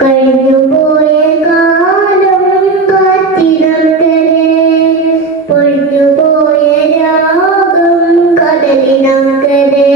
കഴിഞ്ഞുപോയ കാലം കാത്തിടക്കരെ പൊഴിഞ്ഞുപോയ രാഗം കടലിനക്കരെ.